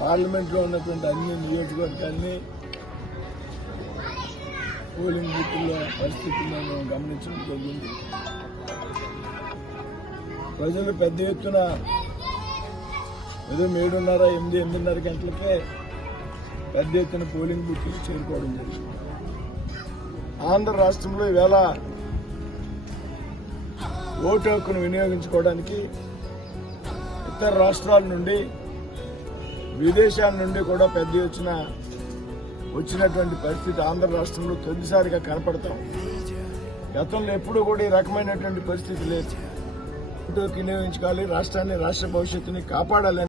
పార్లమెంట్లో ఉన్నటువంటి అన్ని నియోజకవర్గాల్ని పోలింగ్ బూత్ల్లో పరిస్థితులను మేము గమనించడం జరిగింది. ప్రజలు పెద్ద ఎత్తున ఏదో 7:30, 8 గంటలకే పెద్ద ఎత్తున పోలింగ్ బూత్లు చేరుకోవడం జరిగింది. ఆంధ్ర రాష్ట్రంలో ఈవేళ ఓటు హక్కును వినియోగించుకోవడానికి ఇతర రాష్ట్రాల నుండి, విదేశాల నుండి కూడా పెద్ద ఎత్తున వచ్చినటువంటి పరిస్థితి ఆంధ్ర రాష్ట్రంలో తొలిసారిగా కనపడతాం. గతంలో ఎప్పుడూ కూడా ఈ రకమైనటువంటి పరిస్థితి లేదు. ఓటు హక్కు వినియోగించుకోవాలి, రాష్ట్రాన్ని, రాష్ట్ర భవిష్యత్తుని కాపాడాలని